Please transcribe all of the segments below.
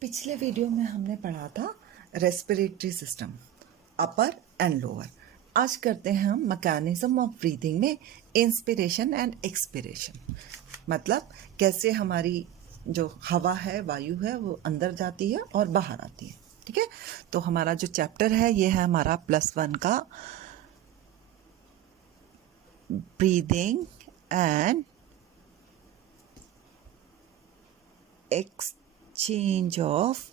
पिछले वीडियो में हमने पढ़ा था respiratory system, upper and lower. आज करते हैं हम मैकेनिज्म ऑफ ब्रीदिंग में इंस्पिरेशन एंड एक्सपिरेशन, मतलब कैसे हमारी जो हवा है, वायु है, वो अंदर जाती है और बाहर आती है। ठीक है, तो हमारा जो चैप्टर है ये है हमारा +1 का breathing and exchange of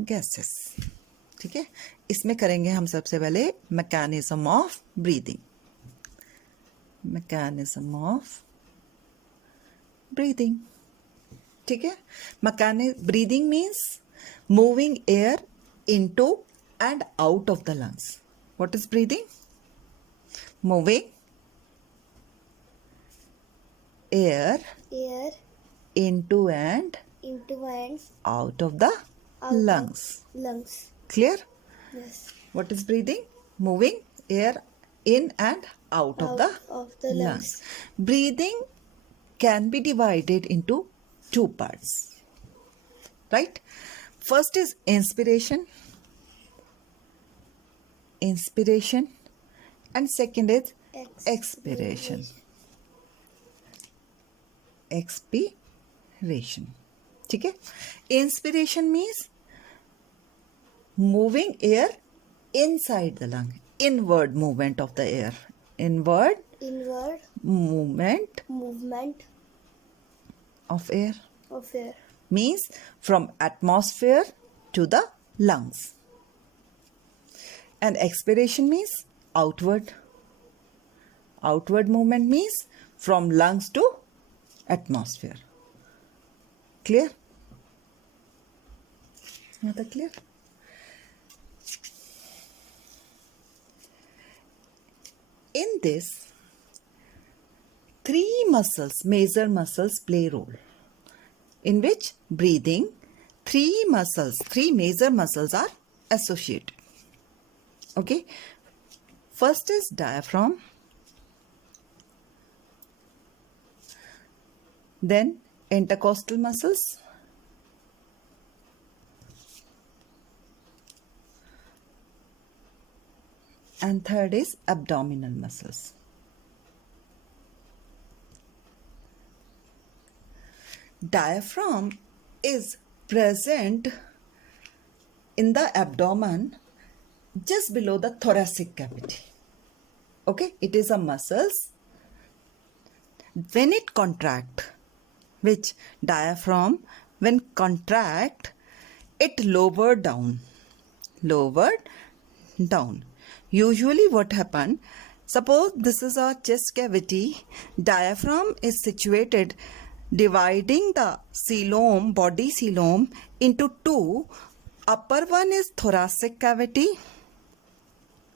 gases. ठीक है, इसमें करेंगे हम सबसे पहले mechanism of breathing. Mechanism of breathing, ठीक है। Breathing means moving air into and out of the lungs. What is breathing? Moving air into and out of the lungs. Clear? Yes. What is breathing? Moving air in and out of the lungs. Breathing can be divided into two parts. Right? First is inspiration. And second is expiration. Expiration. ठीक है, inspiration means moving air inside the lung, inward movement of the air, inward movement of air means from atmosphere to the lungs. And expiration means outward movement means from lungs to atmosphere. Clear? Now the clear? In this, three major muscles play role. In which breathing, three major muscles are associated. Okay? First is diaphragm, then intercostal muscles, and third is abdominal muscles. Diaphragm is present in the abdomen just below the thoracic cavity. Okay, it is a muscles. When it contract, which diaphragm when contract, it lowered down. Usually what happen, suppose this is a chest cavity, diaphragm is situated dividing the coelom, body coelom into two. Upper one is thoracic cavity,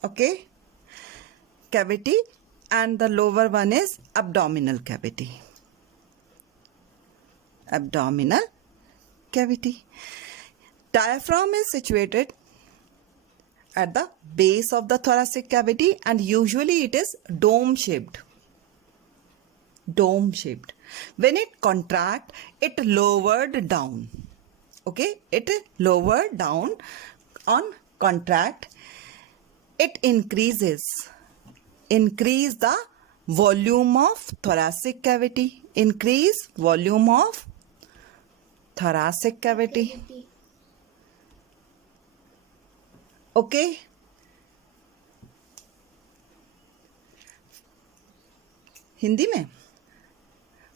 okay, cavity, and the lower one is abdominal cavity. Diaphragm is situated at the base of the thoracic cavity and usually it is dome shaped. When it contract, it lowered down. Okay, it lowered down. On contract, it increase the volume of thoracic cavity. Increase volume of thoracic cavity. Okay. Hindi में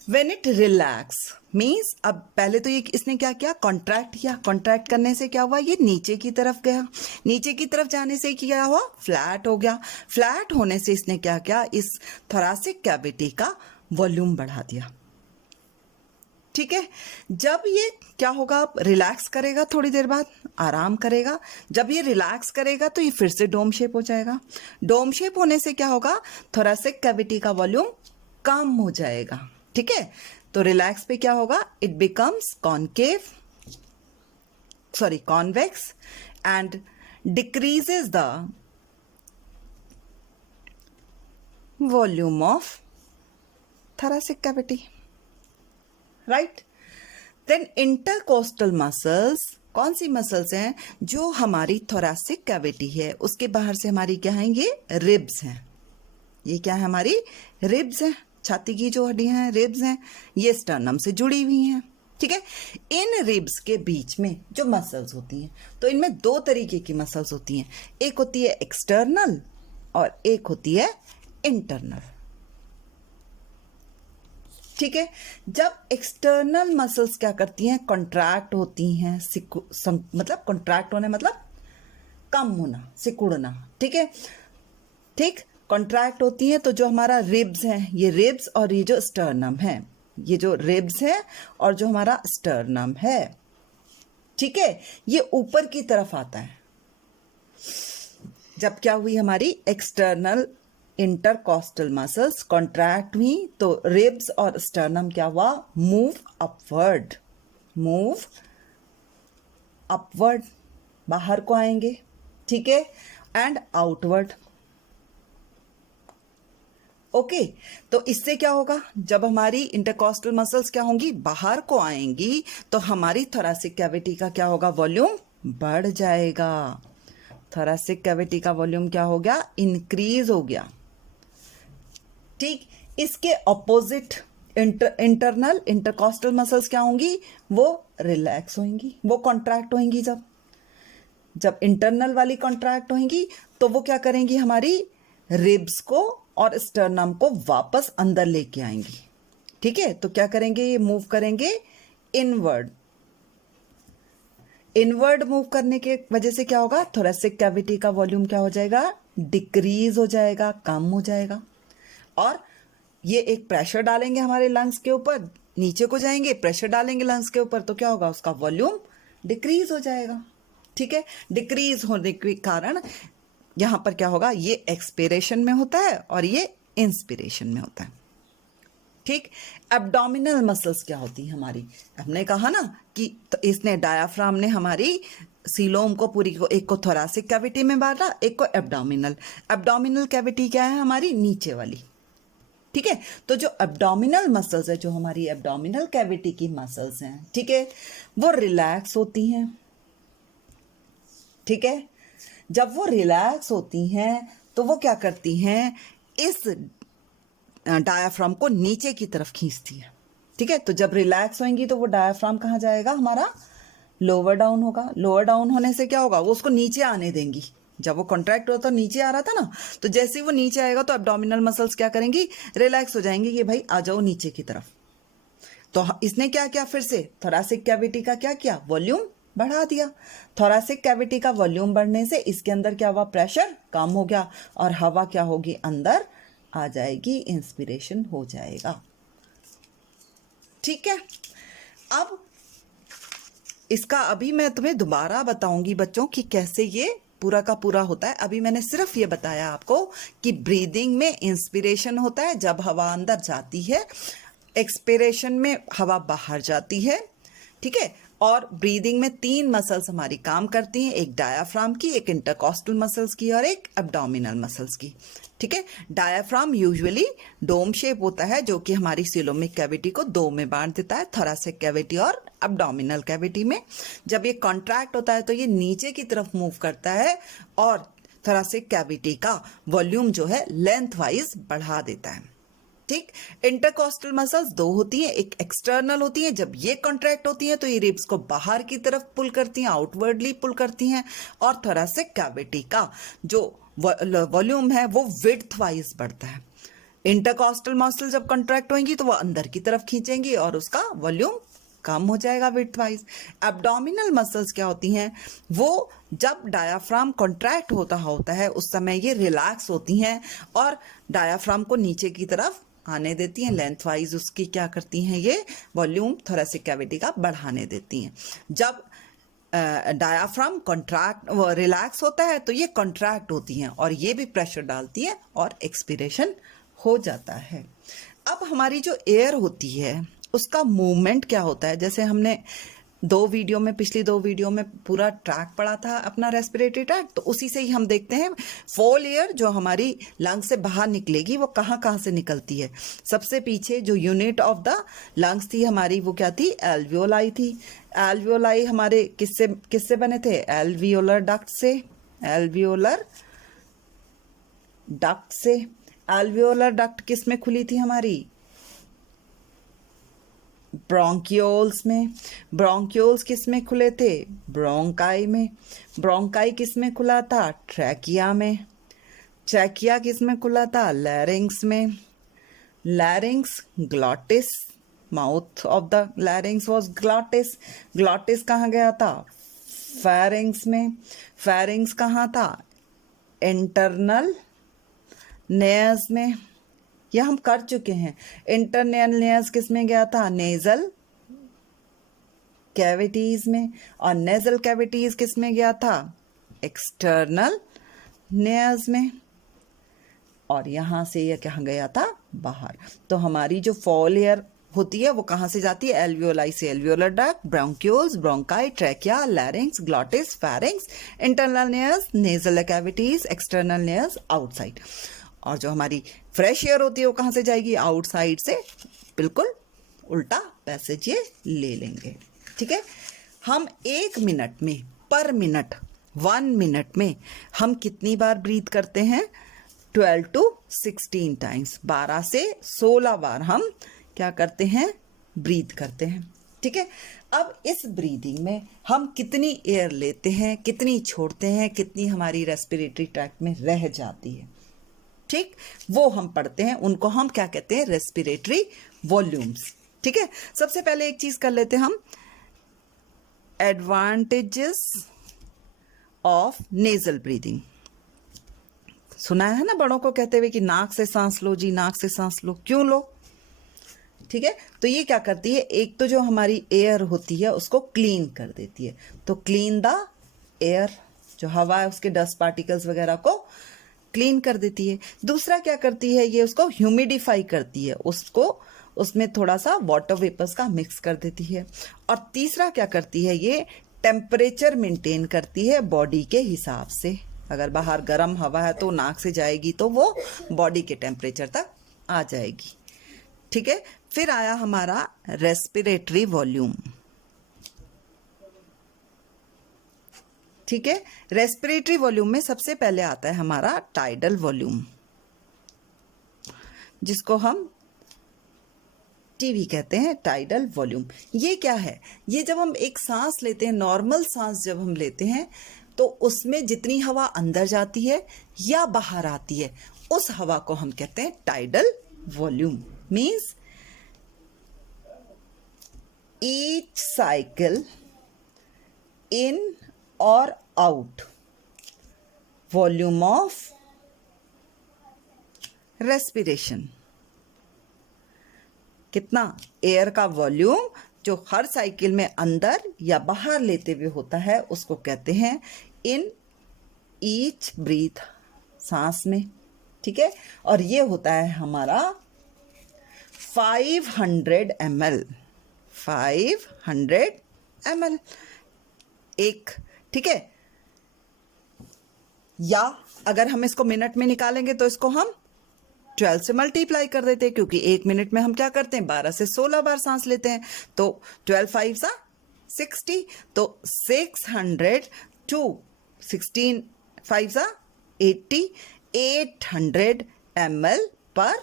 When it relax means, अब पहले तो ये इसने क्या किया, contract किया. Contract करने से क्या हुआ, ये नीचे की तरफ गया. नीचे की तरफ जाने से क्या हुआ, फ्लैट हो गया. फ्लैट होने से इसने क्या किया, इस थोरासिक कैविटी का वॉल्यूम बढ़ा दिया. ठीक है, जब ये क्या होगा, रिलैक्स करेगा, थोड़ी देर बाद आराम करेगा. जब ये रिलैक्स करेगा तो ये फिर से डोम शेप हो जाएगा. डोम शेप होने से क्या होगा, थोरासिक कैविटी का वॉल्यूम कम हो जाएगा. ठीक है, तो रिलैक्स पे क्या होगा, it becomes convex and decreases the volume of thoracic cavity. Right? Then intercostal muscles, कौन सी मसल्स हैं? जो हमारी थोरैसिक कैविटी है उसके बाहर से हमारी क्या है, ये रिब्स हैं। ये क्या है, हमारी रिब्स हैं, छाती की जो हड्डियां हैं रिब्स हैं, ये स्टर्नम से जुड़ी हुई हैं। ठीक है, इन रिब्स के बीच में जो मसल्स होती हैं, तो इनमें दो तरीके की मसल्स होती हैं, एक होती है एक्सटर्नल और एक होती है इंटरनल। ठीक है, जब एक्सटर्नल मसल्स क्या करती हैं, कॉन्ट्रैक्ट होती हैं, मतलब कॉन्ट्रैक्ट होने मतलब कम होना, सिकुड़ना। ठीक है, ठीक, कॉन्ट्रैक्ट होती हैं तो जो हमारा रिब्स है, ये रिब्स और ये जो स्टर्नम है, ये जो रिब्स है और जो हमारा स्टर्नम है, ठीक है, ये ऊपर की तरफ आता है। जब क्या हुई, हमारी एक्सटर्नल इंटरकॉस्टल मसल्स कॉन्ट्रैक्ट हुई तो रिब्स और स्टर्नम क्या हुआ, मूव अपवर्ड, मूव अपवर्ड, बाहर को आएंगे। ठीक है, एंड आउटवर्ड। ओके, तो इससे क्या होगा, जब हमारी इंटरकॉस्टल मसल्स क्या होंगी, बाहर को आएंगी, तो हमारी थोरैसिक कैविटी का क्या होगा, वॉल्यूम बढ़ जाएगा। थोरैसिक कैविटी का वॉल्यूम क्या हो गया, इंक्रीज हो गया। ठीक, इसके ऑपोजिट इंटरनल इंटरकॉस्टल मसल्स क्या होंगी, वो रिलैक्स होंगी, वो कॉन्ट्रैक्ट होंगी। जब इंटरनल वाली कॉन्ट्रैक्ट होंगी तो वो क्या करेंगी, हमारी रिब्स को और स्टर्नम को वापस अंदर लेके आएंगी। ठीक है, तो क्या करेंगे, ये मूव करेंगे इनवर्ड। इनवर्ड मूव करने के वजह से क्या होगा, थोरैसिक कैविटी का वॉल्यूम क्या हो जाएगा, डिक्रीज हो जाएगा, कम हो जाएगा। और ये एक प्रेशर डालेंगे हमारे लंग्स के ऊपर, नीचे को जाएंगे, प्रेशर डालेंगे लंग्स के ऊपर, तो क्या होगा, उसका वॉल्यूम डिक्रीज हो जाएगा। ठीक है, डिक्रीज होने के कारण यहां पर क्या होगा, ये एक्सपिरेशन में होता है और ये इंस्पिरेशन में होता है। ठीक, एब्डोमिनल मसल्स क्या होती है हमारी, हमने कहा ना कि तो इसने डायाफ्राम ने हमारी सीलोम को पूरी को, एक को थोरैसिक कैविटी में बांटा, एक को एब्डोमिनल। एब्डोमिनल कैविटी क्या है, हमारी नीचे वाली। ठीक है, तो जो एब्डोमिनल मसल्स है, जो हमारी एब्डोमिनल कैविटी की मसल्स हैं, ठीक है, वो रिलैक्स होती हैं। ठीक है, जब वो रिलैक्स होती हैं तो वो क्या करती हैं, इस डायाफ्राम को नीचे की तरफ खींचती है। ठीक है, तो जब रिलैक्स होंगी तो वो डायाफ्राम कहाँ जाएगा, हमारा लोअर डाउन होगा। लोअर डाउन होने से क्या होगा, वो उसको नीचे आने देंगी। जब वो कॉन्ट्रैक्ट होता नीचे आ रहा था ना, तो जैसे ही वो नीचे आएगा तो एब्डोमिनल मसल्स क्या करेंगी, रिलैक्स हो जाएंगी कि भाई आ जाओ नीचे की तरफ। तो इसने क्या किया, फिर से थोरैसिक कैविटी का क्या किया, वॉल्यूम बढ़ा दिया। थोरैसिक कैविटी का वॉल्यूम बढ़ने से इसके अंदर क्या हुआ, प्रेशर कम हो गया और हवा क्या होगी, अंदर आ जाएगी, इंस्पिरेशन हो जाएगा। ठीक है, अब इसका अभी मैं तुम्हें दोबारा बताऊंगी बच्चों कि कैसे ये पूरा का पूरा होता है। अभी मैंने सिर्फ ये बताया आपको कि ब्रीदिंग में इंस्पिरेशन होता है जब हवा अंदर जाती है, एक्सपिरेशन में हवा बाहर जाती है। ठीक है, और ब्रीदिंग में 3 मसल्स हमारी काम करती हैं, एक डायाफ्राम की, एक इंटरकॉस्टल मसल्स की और एक एब्डोमिनल मसल्स की। ठीक है, डायाफ्राम यूजुअली डोम शेप होता है जो कि हमारी सीलोमिक कैविटी को 2 में बांट देता है, थोरैसिक कैविटी और एब्डोमिनल कैविटी में। जब ये कॉन्ट्रैक्ट होता है तो ये नीचे की तरफ मूव करता है और थोरैसिक कैविटी का वॉल्यूम जो है लेंथ वाइज बढ़ा देता है। ठीक, इंटरकॉस्टल मसल्स 2 होती हैं, एक एक्सटर्नल होती हैं, जब ये कॉन्ट्रैक्ट होती हैं तो ये रिब्स को बाहर की तरफ पुल करती हैं, आउटवर्डली पुल करती हैं, और थोरैसिक कैविटी का जो वॉल्यूम है वो विड्थ वाइज बढ़ता है। इंटरकॉस्टल मसल जब कॉन्ट्रैक्ट होंगी तो वो अंदर की तरफ खींचेंगी और उसका वॉल्यूम कम हो जाएगा विड्थ वाइज। एब्डोमिनल मसल्स क्या होती हैं, वो जब डायाफ्राम कॉन्ट्रैक्ट होता है उस समय ये रिलैक्स होती हैं और डायाफ्राम को नीचे की तरफ आने देती हैं, लेंथ वाइज उसकी क्या करती हैं, ये वॉल्यूम थोरैसिक कैविटी का बढ़ाने देती हैं। जब डायाफ्राम कॉन्ट्रैक्ट रिलैक्स होता है तो ये कॉन्ट्रैक्ट होती हैं और ये भी प्रेशर डालती है और एक्सपिरेशन हो जाता है। अब हमारी जो एयर होती है उसका मूवमेंट क्या होता है, जैसे हमने दो वीडियो में, पिछली दो वीडियो में पूरा ट्रैक पड़ा था अपना रेस्पिरेटरी ट्रैक, तो उसी से ही हम देखते हैं फॉल एयर जो हमारी लंग्स से बाहर निकलेगी वो कहाँ कहाँ से निकलती है। सबसे पीछे जो यूनिट ऑफ द लंग्स थी हमारी वो क्या थी, एल्वियोलाई थी। एल्वियोलाई हमारे किससे किससे बने थे, एल्वियोलर डक्ट से, एल्वियोलर डक्ट से। एल्वियोलर डक्ट किस में खुली थी हमारी, ब्रोंकियोल्स में। ब्रोंकियोल्स किस में खुले थे, ब्रोंकाई में। ब्रोंकाई किस में खुला था, ट्रैकिया में। ट्रैकिया किस में खुला था, लैरिंग्स में। लैरिंग्स glottis, mouth of the larynx was glottis. Glottis कहाँ गया था, फेरिंग्स में। फेरिंग्स कहाँ था, इंटरनल नेयर्स में। यह हम कर चुके हैं। इंटरनल नेयर्स किस में गया था, नेजल कैविटीज में। और नेजल कैविटीज किस में गया था, एक्सटर्नल नेयर्स में। और यहां से यह कहाँ गया था, बाहर। तो हमारी जो फॉल एयर होती है वो कहाँ से जाती है, एल्वियोलाई से। Alveolar duct, bronchioles, bronchi, trachea, लैरिंग्स, glottis, pharynx, internal नेयर्स, nasal cavities, external नेयर्स, outside. और जो हमारी फ्रेश एयर होती है वो कहाँ से जाएगी, आउटसाइड से। बिल्कुल उल्टा पैसेज ये ले लेंगे, ठीक है। हम 1 मिनट में, पर मिनट 1 मिनट में हम कितनी बार ब्रीथ करते हैं, 12 to 16 टाइम्स, 12 से 16 बार हम क्या करते हैं, ब्रीथ करते हैं, ठीक है। अब इस ब्रीदिंग में हम कितनी एयर लेते हैं, कितनी छोड़ते हैं, कितनी हमारी रेस्पिरेटरी ट्रैक्ट में रह जाती है, ठीक, वो हम पढ़ते हैं। उनको हम क्या कहते हैं, रेस्पिरेटरी वॉल्यूम्स, ठीक है। सबसे पहले एक चीज कर लेते हैं हम, एडवांटेजेस ऑफ नेजल ब्रीदिंग। सुना है ना बड़ों को कहते हुए कि नाक से सांस लो जी, नाक से सांस लो, क्यों लो, ठीक है। तो ये क्या करती है, एक तो जो हमारी एयर होती है उसको क्लीन कर देती है, तो क्लीन द एयर, जो हवा है उसके डस्ट पार्टिकल्स वगैरह को क्लीन कर देती है। दूसरा क्या करती है, ये उसको ह्यूमिडिफाई करती है, उसको उसमें थोड़ा सा वाटर वेपर्स का मिक्स कर देती है। और तीसरा क्या करती है, ये टेम्परेचर मेंटेन करती है बॉडी के हिसाब से। अगर बाहर गर्म हवा है तो नाक से जाएगी तो वो बॉडी के टेम्परेचर तक आ जाएगी, ठीक है। फिर आया हमारा रेस्पिरेटरी वॉल्यूम, ठीक है। रेस्पिरेटरी वॉल्यूम में सबसे पहले आता है हमारा टाइडल वॉल्यूम, जिसको हम टीवी कहते हैं, टाइडल वॉल्यूम। ये क्या है, ये जब हम एक सांस लेते हैं, नॉर्मल सांस जब हम लेते हैं तो उसमें जितनी हवा अंदर जाती है या बाहर आती है उस हवा को हम कहते हैं tidal volume. Means each cycle in और आउट वॉल्यूम ऑफ रेस्पिरेशन, कितना एयर का वॉल्यूम जो हर साइकिल में अंदर या बाहर लेते हुए होता है उसको कहते हैं इन ईच ब्रीथ, सांस में, ठीक है। और ये होता है हमारा 500 ml, 500 ml एक, ठीक है। या अगर हम इसको मिनट में निकालेंगे तो इसको हम 12 से मल्टीप्लाई कर देते हैं, क्योंकि 1 मिनट में हम क्या करते हैं, 12 से 16 बार सांस लेते हैं, तो 12 5 60, तो 600 टू 16 5 80, 800 ml पर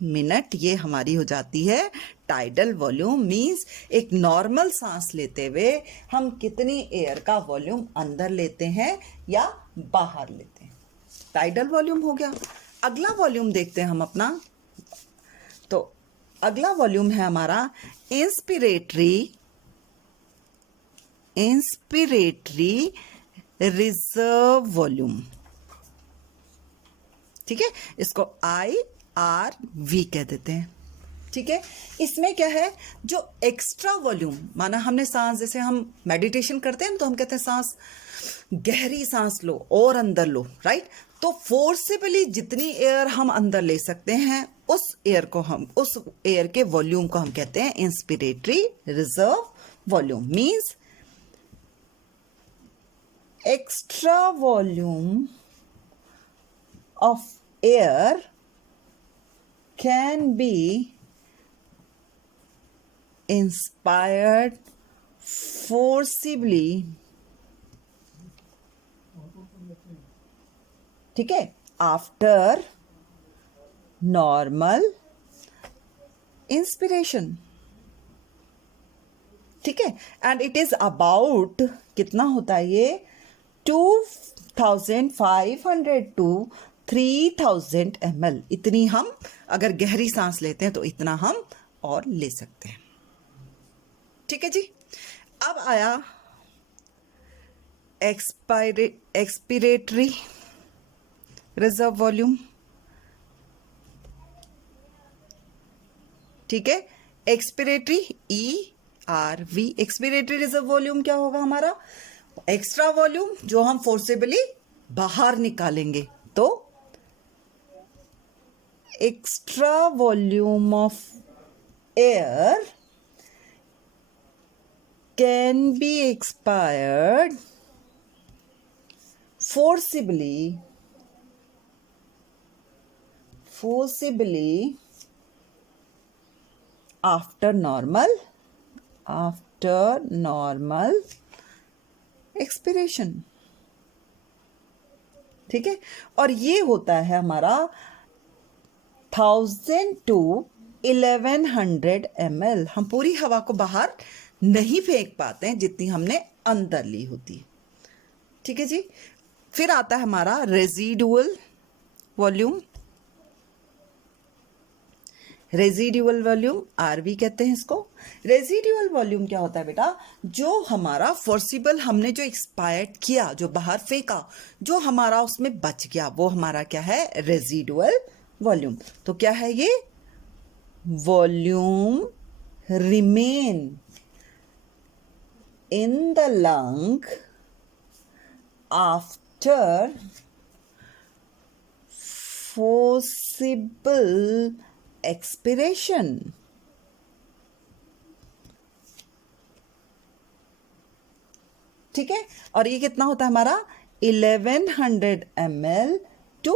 मिनट, ये हमारी हो जाती है टाइडल वॉल्यूम। मीन्स एक नॉर्मल सांस लेते हुए हम कितनी एयर का वॉल्यूम अंदर लेते हैं या बाहर लेते हैं, टाइडल वॉल्यूम हो गया। अगला वॉल्यूम देखते हैं हम अपना, तो अगला वॉल्यूम है हमारा इंस्पिरेटरी रिजर्व वॉल्यूम, ठीक है। इसको IRV कह देते हैं, ठीक है। इसमें क्या है, जो एक्स्ट्रा वॉल्यूम, माना हमने सांस, जैसे हम मेडिटेशन करते हैं तो हम कहते हैं सांस, गहरी सांस लो और अंदर लो, राइट। तो फोर्सेबली जितनी एयर हम अंदर ले सकते हैं उस एयर के वॉल्यूम को हम कहते हैं inspiratory reserve volume means extra volume of air can be inspired forcibly, ठीक है, आफ्टर नॉर्मल इंस्पिरेशन, ठीक है, एंड इट इज अबाउट कितना होता है ये 2500 टू 3000 ml, इतनी हम अगर गहरी सांस लेते हैं तो इतना हम और ले सकते हैं, ठीक है जी। अब आया एक्सपिरेटरी रिजर्व वॉल्यूम, ठीक है, expiratory ERV, expiratory reserve volume क्या होगा हमारा, एक्स्ट्रा वॉल्यूम जो हम फोर्सेबली बाहर निकालेंगे, तो extra volume of air can be expired forcibly after normal expiration, ठीक है, और ये होता है हमारा 1000 to 1100 ml। हम पूरी हवा को बाहर नहीं फेंक पाते हैं जितनी हमने अंदर ली होती है, ठीक है जी। फिर आता है हमारा residual volume, residual volume RV कहते हैं इसको। रेजिडुअल वॉल्यूम क्या होता है बेटा, जो हमारा फोर्सिबल हमने जो एक्सपायर्ड किया, जो बाहर फेंका, जो हमारा उसमें बच गया, वो हमारा क्या है, रेजिडुअल वॉल्यूम। तो क्या है ये, volume remain in the lung after forcible expiration, ठीक है, और ये कितना होता है हमारा 1100 ml टू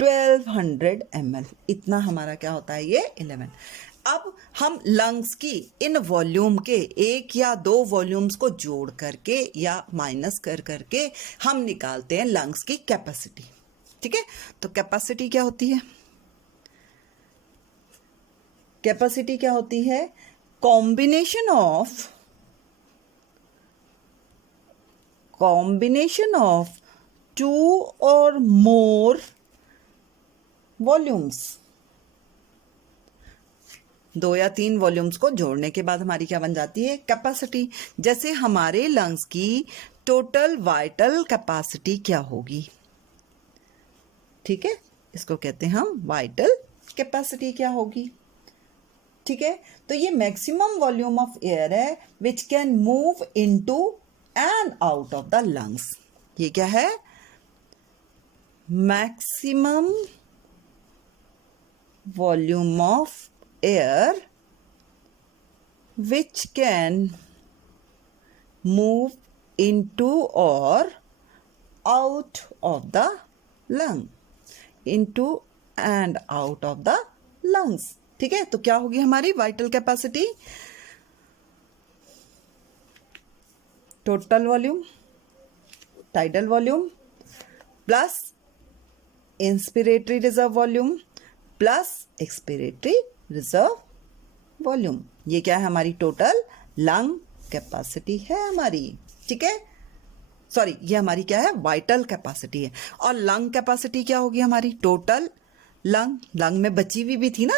1200 ml, इतना हमारा क्या होता है ये 11। अब हम लंग्स की इन वॉल्यूम के एक या दो वॉल्यूम्स को जोड़ करके या माइनस कर करके हम निकालते हैं लंग्स की कैपेसिटी, ठीक है। तो कैपेसिटी क्या होती है, कैपेसिटी क्या होती है, combination of 2 or more volumes, 2 या 3 वॉल्यूम्स को जोड़ने के बाद हमारी क्या बन जाती है, कैपेसिटी। जैसे हमारे लंग्स की टोटल वाइटल कैपेसिटी क्या होगी, ठीक है, इसको कहते हैं हम वाइटल कैपेसिटी क्या होगी, ठीक है। तो ये मैक्सिमम वॉल्यूम ऑफ एयर है which can move into and out of the lungs. ये क्या है, maximum volume of air which can move into or out of the lung, into and out of the lungs, ठीक है। तो क्या होगी हमारी vital capacity, total volume, tidal volume plus inspiratory reserve volume plus expiratory reserve volume, ये क्या है हमारी टोटल लंग कैपेसिटी है हमारी, ठीक है। सॉरी, ये हमारी क्या है, वाइटल कैपेसिटी है। और लंग कैपेसिटी क्या होगी हमारी, टोटल लंग में बची हुई भी थी ना